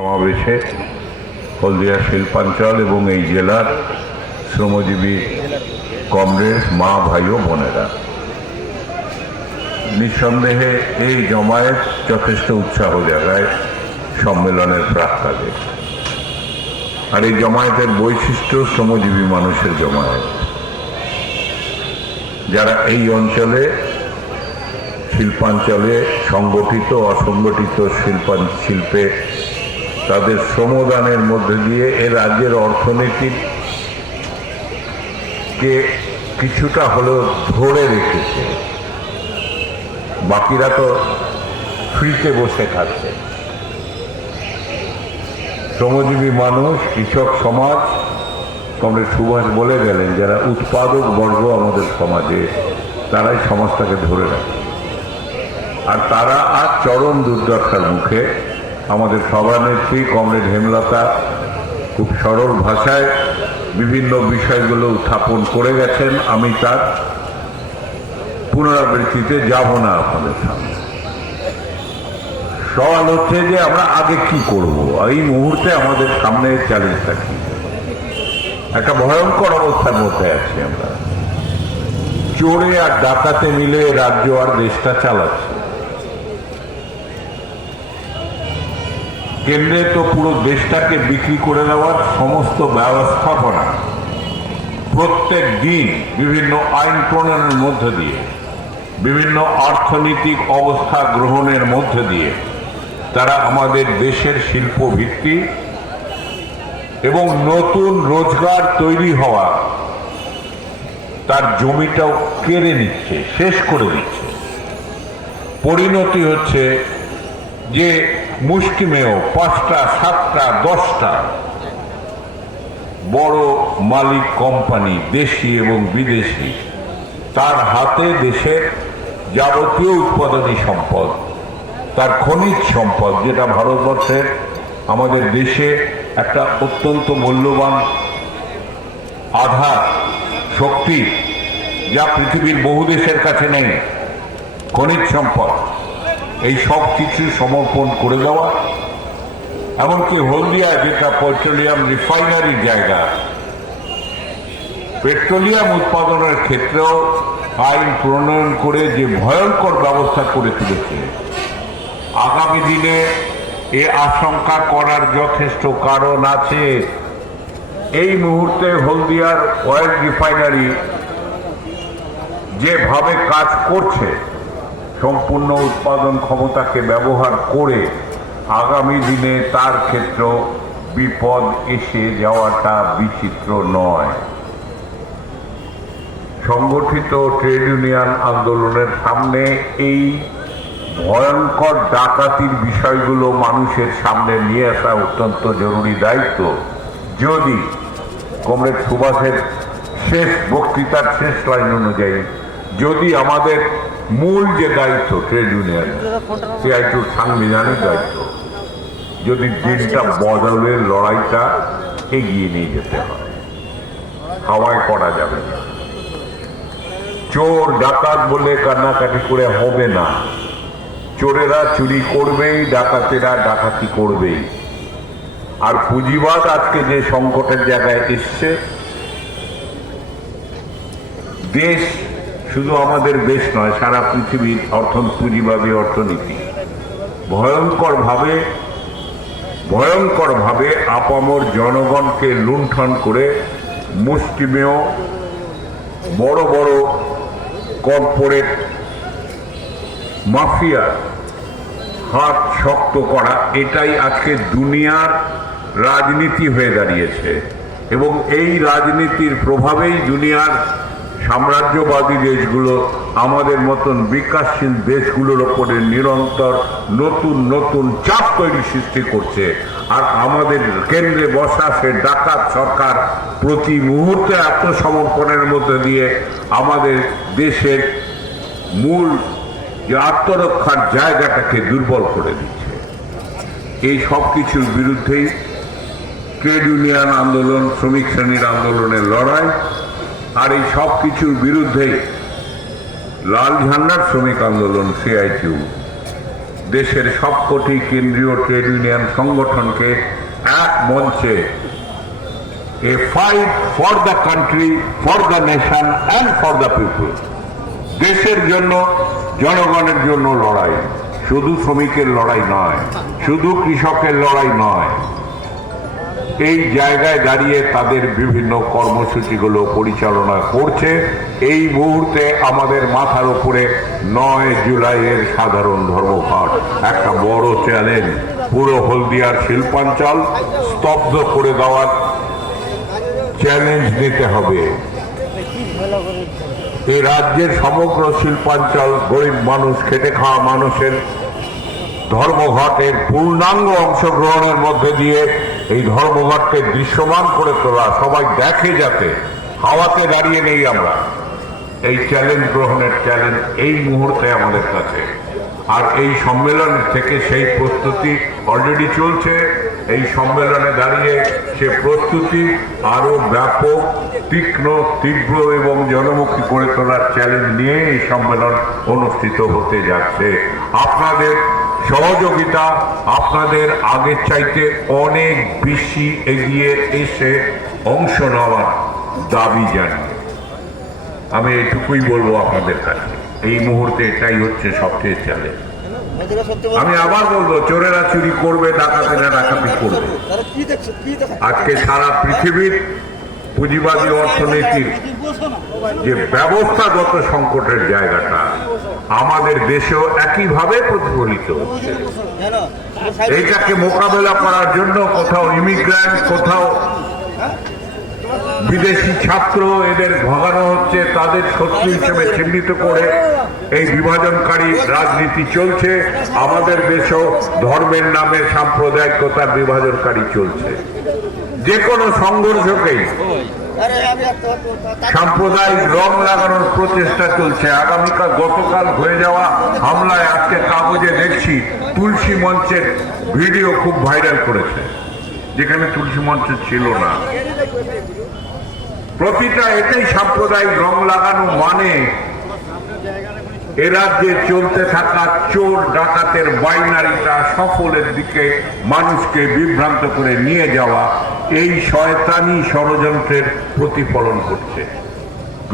সমাবেশে হলদিয়া শিল্পাঞ্চল এবং এই জেলার শ্রমজীবী কমরেড মা ভাই ও বোনেরা, নিঃসন্দেহে এই জমায়েত যথেষ্ট উৎসাহ জাগায় সম্মেলনের প্রাক্কালে। আর এই জমায়েতের বৈশিষ্ট্য শ্রমজীবী মানুষের জমায়েত, যারা এই অঞ্চলে শিল্পাঞ্চলে সংগঠিত অসংগঠিত শিল্পে তাদের শ্রমদানের মধ্যে দিয়ে এ রাজ্যের অর্থনীতিকে কিছুটা হলেও ধরে রেখেছে। বাকিরা তো ফ্রিতে বসে খাচ্ছে। শ্রমজীবী মানুষ, কৃষক সমাজ, কমরেড সুভাষ বলে গেলেন, যারা উৎপাদক বর্গ আমাদের সমাজে, তারাই সমাজটাকে ধরে রাখে। আর তারা আজ চরম দুর্দশার মুখে। আমাদের সভানেত্রী কমরেড হেমলতা খুব সরল ভাষায় বিভিন্ন বিষয়গুলো উত্থাপন করে গেছেন। আমি তার পুনরাবৃত্তিতে যাব না আপনাদের সামনে। সওয়াল হচ্ছে যে আমরা আগে কি করব। এই মুহূর্তে আমাদের সামনে চ্যালেঞ্জটা কি? একটা ভয়ঙ্কর অবস্থার মধ্যে আছি আমরা। চোরে আর ডাকাতে মিলে রাজ্য আর দেশটা চালাচ্ছে। কেন্দ্রে তো পুরো দেশটাকে বিক্রি করে দেওয়ার সমস্ত ব্যবস্থাপনা প্রত্যেক দিন বিভিন্ন আইন প্রণয়নের মধ্য দিয়ে, বিভিন্ন অর্থনৈতিক অবস্থা গ্রহণের মধ্য দিয়ে তারা আমাদের দেশের শিল্প ভিত্তি এবং নতুন রোজগার তৈরি হওয়া তার জমিটাও কেড়ে নিচ্ছে, শেষ করে দিচ্ছে। পরিণতি হচ্ছে যে মুষ্টিমেয় 5টা 7টা 10টা বড় মালিক কোম্পানি, দেশি এবং বিদেশি, তার হাতে দেশের যাবতীয় উৎপাদনী সম্পদ, তার খনিজ সম্পদ, যেটা ভারতবর্ষের আমাদের দেশে একটা অত্যন্ত মূল্যবান আধার শক্তি, যা পৃথিবীর বহু দেশের কাছে নেই, খনিজ সম্পদ, এই সব কিছু সমর্পণ করে দেওয়া। এমনকি হলদিয়া, যেটা পেট্রোলিয়াম রিফাইনারির জায়গা, পেট্রোলিয়াম উৎপাদনের ক্ষেত্রেও আইন প্রণয়ন করে যে ভয়ঙ্কর ব্যবস্থা করে তুলেছে, আগামী দিনে এ আশঙ্কা করার যথেষ্ট কারণ আছে। এই মুহূর্তে হলদিয়ার অয়েল রিফাইনারি যেভাবে কাজ করছে, সম্পূর্ণ উৎপাদন ক্ষমতাকে ব্যবহার করে, আগামী দিনে তার ক্ষেত্রেও বিপদ এসে যাওয়াটা বিচিত্র নয়। সংগঠিত ট্রেড ইউনিয়ন আন্দোলনের সামনে এই ভয়ঙ্কর ডাকাতির বিষয়গুলো মানুষের সামনে নিয়ে আসা অত্যন্ত জরুরি দায়িত্ব। যদি কমরেড সুভাষের শেষ বক্তৃতার শেষ লাইন অনুযায়ী, যদি আমাদের মূল যে দায়িত্ব ট্রেড ইউনিয়ন, সিআইটিউর সাংবিধানিক দায়িত্ব, যদি দিনটা বদলের লড়াইটা এগিয়ে নিয়ে যেতে হয়, হাওয়ায় করা যাবে না। চোর ডাকাত বলে কান্নাকাটি করে হবে না। চোরেরা চুরি করবেই, ডাকাতেরা ডাকাতি করবেই। আর পুঁজিবাদ আজকে যে সংকটের জায়গায় এসছে, দেশ, শুধু আমাদের দেশ নয়, সারা পৃথিবীর পুঁজিবাদী অর্থনীতি ভয়ঙ্করভাবে আপামর জনগণকে লুণ্ঠন করে মুষ্টিমেয় বড় বড় কর্পোরেট মাফিয়ার হাত শক্ত করা, এটাই আজকে দুনিয়ার রাজনীতি হয়ে দাঁড়িয়েছে। এবং এই রাজনীতির প্রভাবেই দুনিয়ার সাম্রাজ্যবাদী দেশগুলো আমাদের মতন বিকাশশীল দেশগুলোর ওপরে নিরন্তর নতুন নতুন চাপ তৈরি সৃষ্টি করছে। আর আমাদের কেন্দ্রে বসা সে ডাকাত সরকার প্রতি মুহূর্তে আত্মসমর্পণের মধ্যে দিয়ে আমাদের দেশের মূল যে আত্মরক্ষার জায়গাটাকে দুর্বল করে দিচ্ছে। এই সব কিছুর বিরুদ্ধেই ট্রেড ইউনিয়ন আন্দোলন, শ্রমিক শ্রেণীর আন্দোলনের লড়াই। আর এই সব কিছুর বিরুদ্ধে লাল ঝান্ডার শ্রমিক আন্দোলন, সিআইটিউ, দেশের সবকটি কেন্দ্রীয় ট্রেড ইউনিয়ন সংগঠনকে এক মঞ্চে এ fight for the country, for the nation and for the people, দেশের জন্য, জনগণের জন্য লড়াই, শুধু শ্রমিকের লড়াই নয়, শুধু কৃষকের লড়াই নয়, এই জায়গায় দাঁড়িয়ে তাদের বিভিন্ন কর্মসূচিগুলো পরিচালনা করছে। এই মুহূর্তে আমাদের মাথার উপরে 9 জুলাইয়ের সাধারণ ধর্মঘট, একটা বড় চ্যালেঞ্জ। পুরো হলদিয়ার শিল্পাঞ্চল স্তব্ধ করে দেওয়ার চ্যালেঞ্জ নিতে হবে। এই রাজ্যের সমগ্র শিল্পাঞ্চল, গরিব মানুষ, খেটে খাওয়া মানুষের ধর্মঘটের পূর্ণাঙ্গ অংশগ্রহণের মধ্যে দিয়ে এই ধর্মঘটকে দৃশ্যমান করে তোলা, সবাই দেখে, যাতে হাওয়াতে দাঁড়িয়ে নেই আমরা। এই চ্যালেঞ্জ গ্রহণের চ্যালেঞ্জ এই মুহূর্তে আমাদের কাছে। আর এই সম্মেলনের থেকে সেই প্রস্তুতি অলরেডি চলছে। এই সম্মেলনে দাঁড়িয়ে সে প্রস্তুতি আরো ব্যাপক, তীক্ষ্ণ, তীব্র এবং জনমুখী করে তোলার চ্যালেঞ্জ নিয়ে এই সম্মেলন অনুষ্ঠিত হতে যাচ্ছে। আপনাদের সহযোগিতা, আপনাদের আগের চাইতে অনেক বেশি এগিয়ে এসে অংশ নেওয়ার দাবি জানিয়ে আমি এটুকুই বলবো আপনাদের কাছে। এই মুহূর্তে এটাই হচ্ছে সবচেয়ে চ্যালেঞ্জ। আমি আবার বলবো, চোরেরা চুরি করবে, ডাকাতেরা ডাকাতি করবে। আজকে সারা পৃথিবীর পুঁজিবাদী অর্থনীতির যে ব্যবস্থাগত সংকটের জায়গাটা আমাদের দেশেও একইভাবে প্রতিফলিত হচ্ছে। এইটাকে মোকাবেলা করার জন্য কোথাও ইমিগ্র্যান্ট, কোথাও বিদেশি ছাত্র, এদের ভগানো হচ্ছে, তাদের শত্রু হিসেবে চিহ্নিত করে এই বিভাজনকারী রাজনীতি চলছে। আমাদের দেশেও ধর্মের নামে সাম্প্রদায়িকতার বিভাজনকারী চলছে। যে কোনো সংঘর্ষকেই সাম্প্রদায়িক রং লাগানোর প্রচেষ্টা চলছে। গতকাল হয়ে যাওয়া হামলায় আজকে কাগজে দেখছি তুলসী মঞ্চের ভিডিও খুব ভাইরাল করেছে, যেখানে তুলসী মঞ্চ ছিল না। প্রতিটা এটাই সাম্প্রদায়িক রং লাগানো, মানে এ রাজ্যে চলতে থাকা চোর ডাকাতের বাইনারিটা সফলের দিকে মানুষকে বিভ্রান্ত করে নিয়ে যাওয়া, এই শয়তানি ষড়যন্ত্রের প্রতিফলন করছে।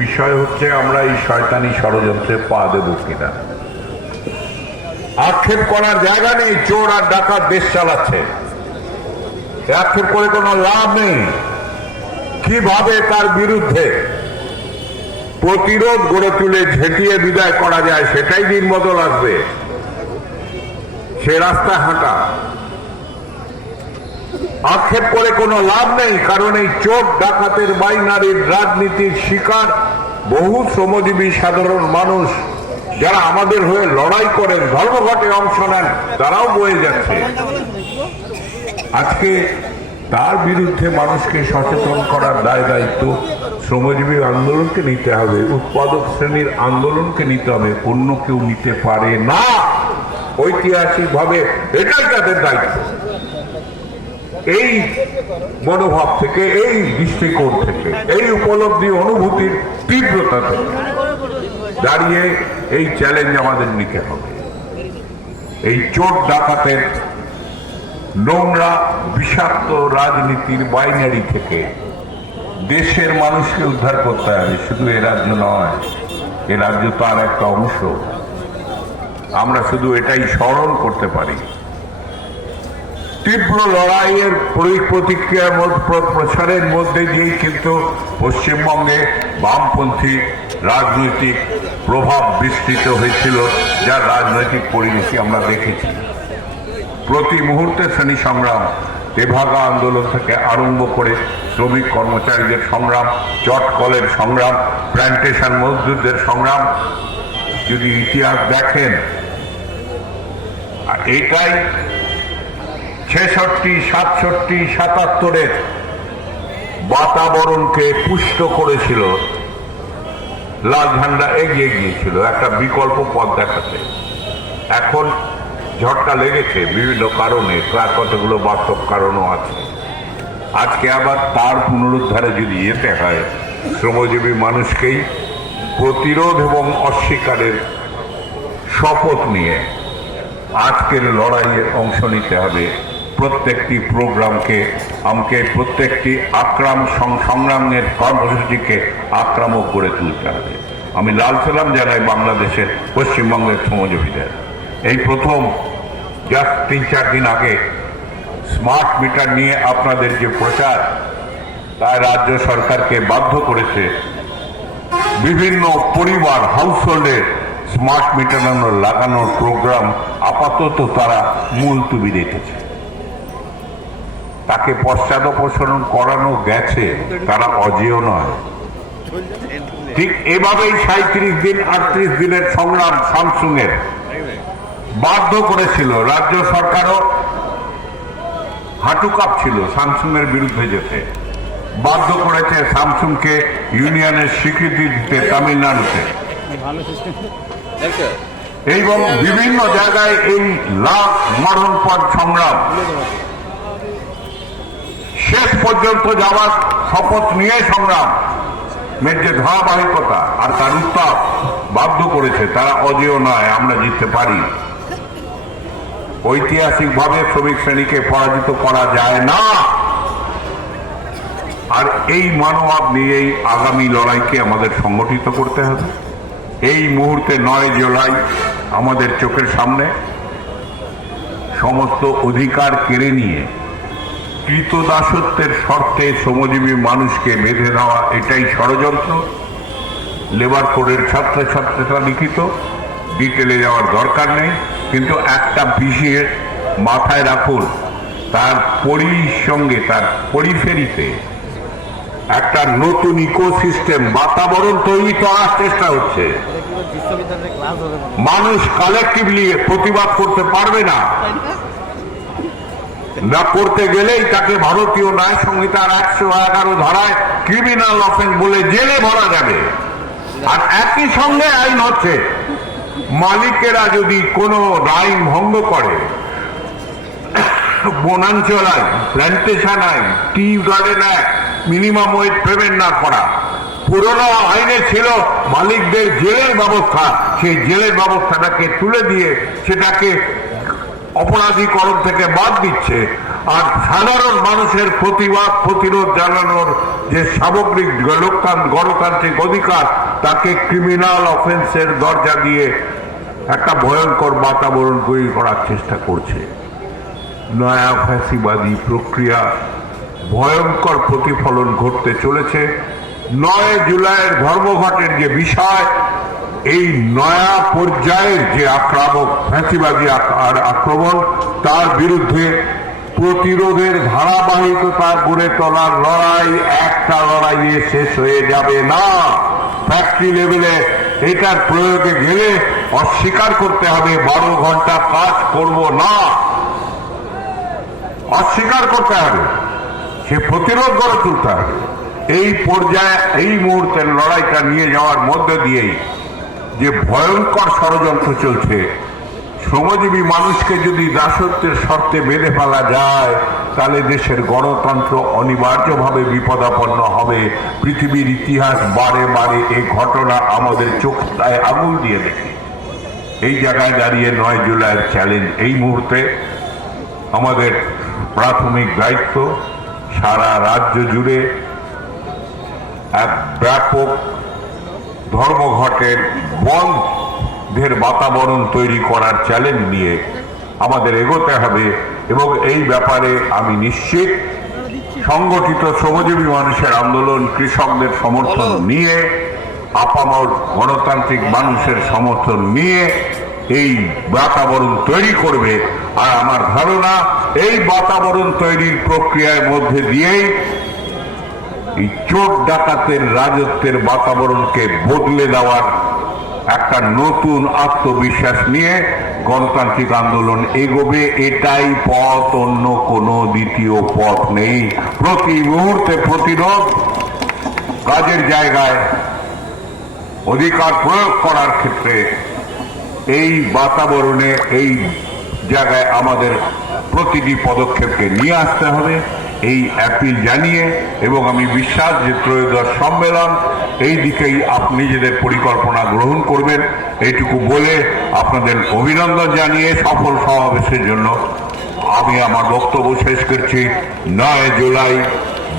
বিষয় হচ্ছে আমরা এই শয়তানি ষড়যন্ত্রে পা দেব কিনা। আক্ষেপ করার জায়গা নেই, চোর আর ডাকাত দেশ চালাচ্ছে, আক্ষেপ করে কোনো লাভ নেই। কিভাবে তার বিরুদ্ধে প্রতিরোধ গড়ে তুলে ঝেঁটিয়ে বিদায় করা যায়, সেটাই দিন বদল আসবে। সে রাস্তা হাঁটা। আক্ষেপ করে কোনো লাভ নেই, কারণ এই চোর ডাকাতের বাইনারির রাজনীতির শিকার বহু শ্রমজীবী সাধারণ মানুষ, যারা আমাদের হয়ে লড়াই করেন, ধর্মঘটে অংশ নেন, তারাও বয়ে যাচ্ছে। আজকে তার বিরুদ্ধে মানুষকে সচেতন করার দায় দায়িত্ব শ্রমজীবী আন্দোলনকে নিতে হবে, উৎপাদক শ্রেণীর আন্দোলনকে নিতে হবে, অন্য কেউ নিতে পারে না। ঐতিহাসিকভাবে এটাই তাদের দায়িত্ব। এই মনোভাব থেকে, এই দৃষ্টিকোণ থেকে, এই উপলব্ধি অনুভূতির তীব্রতা থেকে দাঁড়িয়ে এই চ্যালেঞ্জ আমাদের নিতে হবে। এই চোর ডাকাতের নোংরা বিষাক্ত রাজনীতির বাইনারি থেকে দেশের মানুষকে উদ্ধার করতে হবে। শুধু এ রাজ্য নয়, এ রাজ্য তার একটা অংশ। আমরা শুধু এটাই স্মরণ করতে পারি। তীব্র লড়াইয়ের প্রতিক্রিয়ার প্রসারের মধ্যে দিয়েই কিন্তু পশ্চিমবঙ্গে বামপন্থী রাজনৈতিক প্রভাব বিস্তৃত হয়েছিল, যার রাজনৈতিক পরিণতি আমরা দেখেছি। প্রতি মুহূর্তে শ্রেণী সংগ্রাম, তেভাগা আন্দোলন থেকে আরম্ভ করে শ্রমিক কর্মচারীদের সংগ্রাম, চটকলের সংগ্রাম, প্ল্যান্টেশন মজদুরদের সংগ্রাম, যদি ইতিহাস দেখেন, এটাই 66, 67, 77-এর বাতাবরণকে পুষ্ট করেছিল। লাল ঝান্ডা এগিয়ে গিয়েছিল একটা বিকল্প পথ দেখাতে। এখন ঝটকা লেগেছে বিভিন্ন কারণে, তার কতগুলো বাস্তব কারণও আছে। আজকে আবার তার পুনরুদ্ধারে যদি যেতে হয়, শ্রমজীবী মানুষকেই প্রতিরোধ এবং অস্বীকারের শপথ নিয়ে আজকের লড়াইয়ে অংশ নিতে হবে। প্রত্যেকটি প্রোগ্রামকে আমাকে প্রত্যেকটি সংগ্রামের কর্মসূচিকে আক্রামক করে তুলতে হবে। আমি লাল সালাম জানাই বাংলাদেশের পশ্চিমবঙ্গের শ্রমজীবীদের। এই প্রথম জাস্ট 3-4 দিন আগে স্মার্ট মিটার নিয়ে আপনাদের যে প্রচার, তা রাজ্য সরকারকে বাধ্য করেছে বিভিন্ন পরিবার হাউসহোল্ডে স্মার্ট মিটার লাগানোর প্রোগ্রাম আপাতত তারা মুলতুবি রেখেছে। তাকে পশ্চাদপসরণ করানো গেছে, তারা অজেয় নয়। ঠিক এভাবেই 37 দিন 38 দিনের সংগ্রাম স্যামসুং এর বাধ্য করেছিল, রাজ্য সরকারও হাঁটু কাঁপছিল স্যামসুং এর বিরুদ্ধে যেতে, বাধ্য করেছে স্যামসুংকে ইউনিয়নের স্বীকৃতি দিতে তামিলনাড়ুতে। এবং বিভিন্ন জায়গায় এই লাখ মরণপথ সংগ্রাম শেষ পর্যন্ত যাওয়ার শপথ নিয়ে সংগ্রাম মেয়ের যে ধারাবাহিকতা আর তার উত্তাপ বাধ্য করেছে, তারা অজেয় নয়, আমরা জিততে পারি। ঐতিহাসিকভাবে শ্রমিক শ্রেণীকে পরাজিত করা যায় না। আর এই মনোভাব নিয়েই আগামী লড়াইকে আমাদের সংগঠিত করতে হবে। এই মুহূর্তে 9 জুলাই আমাদের চোখের সামনে সমস্ত অধিকার কেড়ে নিয়ে কৃতদাসত্বের শর্তে শ্রমজীবী মানুষকে বেঁধে দেওয়া, এটাই ষড়যন্ত্র। লেবার কোডের ছাত্রছাত্রীরা লিখিত, ডিটেলে যাওয়ার দরকার নেই, কিন্তু একটা বিষয়ে মাথায় রাখুন, তার সঙ্গে তার পরিফেরিতে একটা নতুন ইকোসিস্টেম বাতাবরণ তৈরি করার চেষ্টা হচ্ছে। মানুষ কালেকটিভলি প্রতিবাদ করতে পারবে না, না করতে গেলেই তাকে ভারতীয় ন্যায় সংহিতার 111 ধারায় ক্রিমিনাল অফেন্স বলে জেলে ভরা যাবে। আর একই সঙ্গে আইন হচ্ছে, মালিকেরা যদি কোনো আইন ভঙ্গ করে, বনাঞ্চল আইন, প্ল্যান্টেশন আইন, tea garden act, minimum wedge payment না করা, পুরনো আইনে ছিল মালিকদের জেলের ব্যবস্থা, সেই জেলের ব্যবস্থাটাকে তুলে দিয়ে সেটাকে অপরাধীকরণ থেকে বাদ দিচ্ছে। আর সাধারণ মানুষের প্রতিবাদ প্রতিরোধ জানানোর যে সামগ্রিক গণতান্ত্রিক অধিকার, তাকে ক্রিমিনাল অফেন্সের দরজা দিয়ে একটা ভয়ঙ্কর বাতাবরণ তৈরি করার চেষ্টা করছে। নয়া ফ্যাসিবাদী প্রক্রিয়া ভয়ঙ্কর প্রতিফলন ঘটতে চলেছে। 9 জুলাইয়ের ধর্মঘটের যে বিষয়, এই নয়া পর্যায়ের যে আক্রমক ফ্যাসিবাদী আক্রমণ, তার বিরুদ্ধে প্রতিরোধের ধারাবাহিকতা গড়ে তোলার লড়াই একটা লড়াইয়ে শেষ হয়ে যাবে না। ফ্যাক্টরি লেভেলে এটার প্রয়োগে গেলে অস্বীকার করতে হবে 12 ঘন্টা কাজ করব না, অস্বীকার করতে হবে, সে প্রতিরোধ গড়ে তুলতে হবে। এই পর্যায়ে এই মুহূর্তের লড়াইটা নিয়ে যাওয়ার মধ্য দিয়েই যে ভয়ঙ্কর ষড়যন্ত্র চলছে, শ্রমজীবী মানুষকে যদি দাসত্বের শর্তে বেঁধে ফেলা যায়, তাহলে দেশের গণতন্ত্র অনিবার্যভাবে বিপদাপন্ন হবে। পৃথিবীর ইতিহাস বারে বারে এই ঘটনা আমাদের চোখটায় আঙুল দিয়ে দেখে। এই জায়গায় দাঁড়িয়ে 9 জুলাইয়ের চ্যালেঞ্জ, এই মুহূর্তে আমাদের প্রাথমিক দায়িত্ব সারা রাজ্য জুড়ে এক ব্যাপক ধর্মঘটের বন্ধের বাতাবরণ তৈরি করার চ্যালেঞ্জ নিয়ে আমাদের এগোতে হবে। এবং এই ব্যাপারে আমি নিশ্চিত সংগঠিত শ্রমজীবী মানুষের আন্দোলন, কৃষকদের সমর্থন নিয়ে, আপামর গণতান্ত্রিক মানুষের সমর্থন নিয়ে এই বাতাবরণ তৈরি করবে। আর আমার ধারণা, এই বাতাবরণ তৈরির প্রক্রিয়ার মধ্যে দিয়েই এই চোর ডাকাতের রাজত্বের বাতাবরণকে বদলে দেওয়ার একটা নতুন আত্মবিশ্বাস নিয়ে গণতান্ত্রিক আন্দোলন এগোবে। এটাই পথ, অন্য কোনো দ্বিতীয় পথ নেই। প্রতি মুহূর্তে প্রতিরোধ, কাজের জায়গায় অধিকার প্রয়োগ করার ক্ষেত্রে এই বাতাবরণে, এই জায়গায় আমাদের প্রতিটি পদক্ষেপকে নিয়ে আসতে হবে, এই অ্যাপিল জানিয়ে। এবং আমি বিশ্বাস যে ত্রয়োদশ সম্মেলন এই দিকেই আপনি নিজেদের পরিকল্পনা গ্রহণ করবেন। এইটুকু বলে আপনাদের অভিনন্দন জানিয়ে সফল সমাবেশের জন্য আমি আমার বক্তব্য শেষ করছি। 9 জুলাই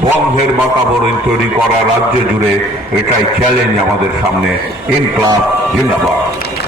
বন্ধের বাতাবরণ তৈরি করা রাজ্য জুড়ে এটাই চ্যালেঞ্জ আমাদের সামনে। ইনকলাব জিন্দাবাদ।